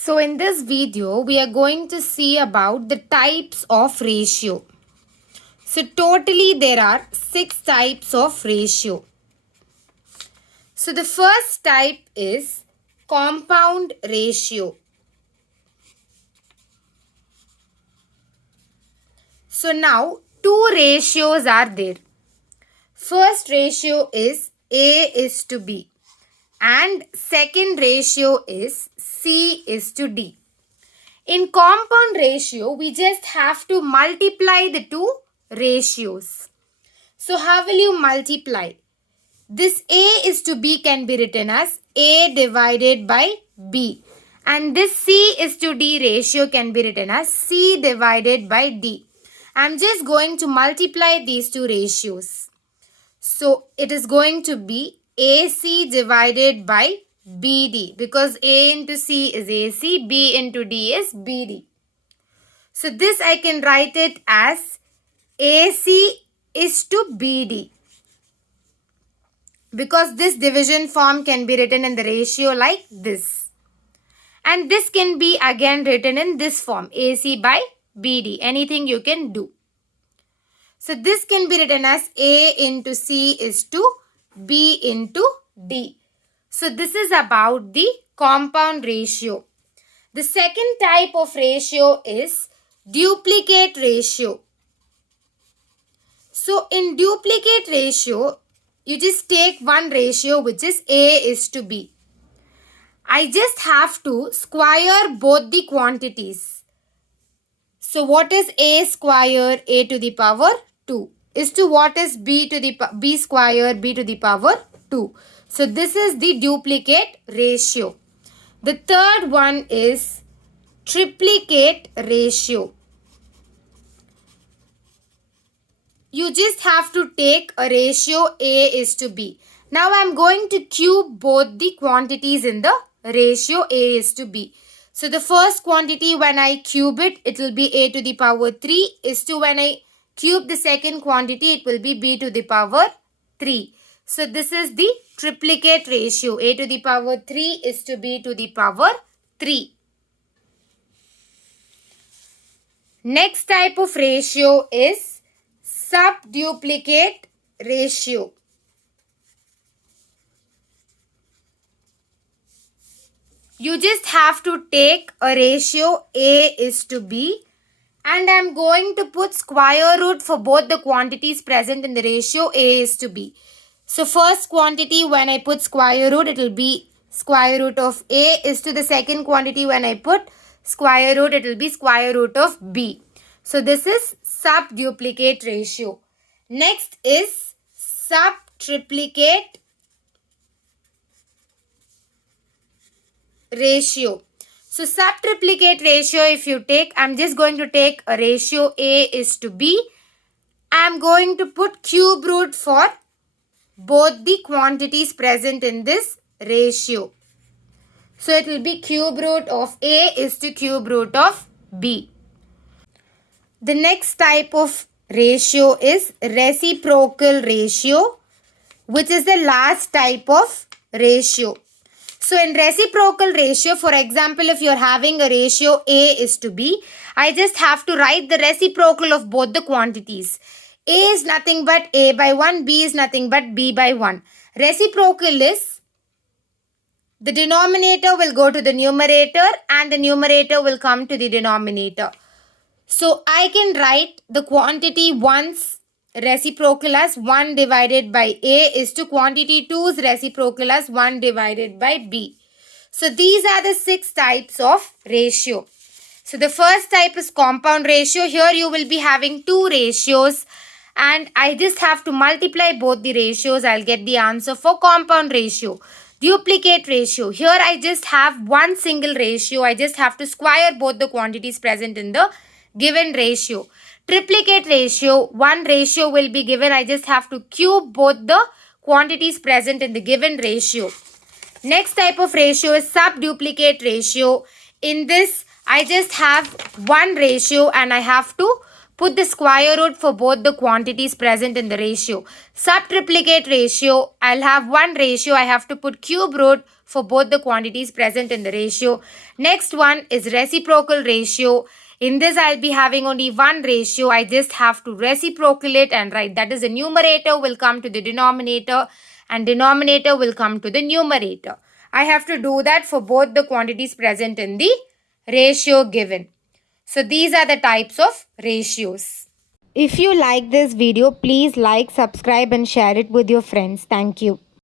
So in this video, we are going to see about the types of ratio. So totally there are 6 types of ratio. So the first type is compound ratio. So now 2 ratios are there. First ratio is A is to B and second ratio is C is to D. In compound ratio, we just have to multiply the two ratios. So how will you multiply? This A is to B can be written as A divided by B. And this C is to D ratio can be written as C divided by D. I'm just going to multiply these two ratios. So it is going to be AC divided by BD because A into C is AC, B into D is BD. So this I can write it as AC is to BD because this division form can be written in the ratio like this. And this can be again written in this form, AC by BD. Anything you can do. So this can be written as A into C is to B into D. So this is about the compound ratio. The second type of ratio is duplicate ratio. So in duplicate ratio, you just take one ratio which is A is to B. I just have to square both the quantities. So what is A square A to the power 2 is to what is B to the B square B to the power 2. So this is the duplicate ratio. The third one is triplicate ratio. You just have to take a ratio A is to B. Now I am going to cube both the quantities in the ratio A is to B. So the first quantity when I cube it, it will be A to the power 3 is to when I cube the second quantity, it will be B to the power 3. So this is the triplicate ratio. A to the power 3 is to B to the power 3. Next type of ratio is subduplicate ratio. You just have to take a ratio A is to B and I am going to put square root for both the quantities present in the ratio A is to B. So first quantity when I put square root, it will be square root of A is to the second quantity when I put square root, it will be square root of B. So this is subduplicate ratio. Next is subtriplicate ratio. So subtriplicate ratio, if you take, I'm just going to take a ratio A is to B. I'm going to put cube root for both the quantities present in this ratio. So it will be cube root of A is to cube root of B. The next type of ratio is reciprocal ratio, which is the last type of ratio. So in reciprocal ratio, for example, if you're having a ratio A is to B, I just have to write the reciprocal of both the quantities. A is nothing but A by 1, B is nothing but B by 1. Reciprocal is the denominator will go to the numerator and the numerator will come to the denominator. So I can write the quantity 1's reciprocal as 1 divided by A is to quantity 2's reciprocal as 1 divided by B. So these are the 6 types of ratio. So the first type is compound ratio. Here you will be having 2 ratios and I just have to multiply both the ratios. I'll get the answer for compound ratio. Duplicate ratio. Here I just have one single ratio. I just have to square both the quantities present in the given ratio. Triplicate ratio, one ratio will be given. I just have to cube both the quantities present in the given ratio. Next type of ratio is subduplicate ratio. In this, I just have one ratio and I have to put the square root for both the quantities present in the ratio. Subtriplicate ratio, I'll have one ratio. I have to put cube root for both the quantities present in the ratio. Next one is reciprocal ratio. In this, I'll be having only one ratio. I just have to reciprocal it and write. That is, the numerator will come to the denominator and denominator will come to the numerator. I have to do that for both the quantities present in the ratio given. So these are the types of ratios. If you like this video, please like, subscribe and share it with your friends. Thank you.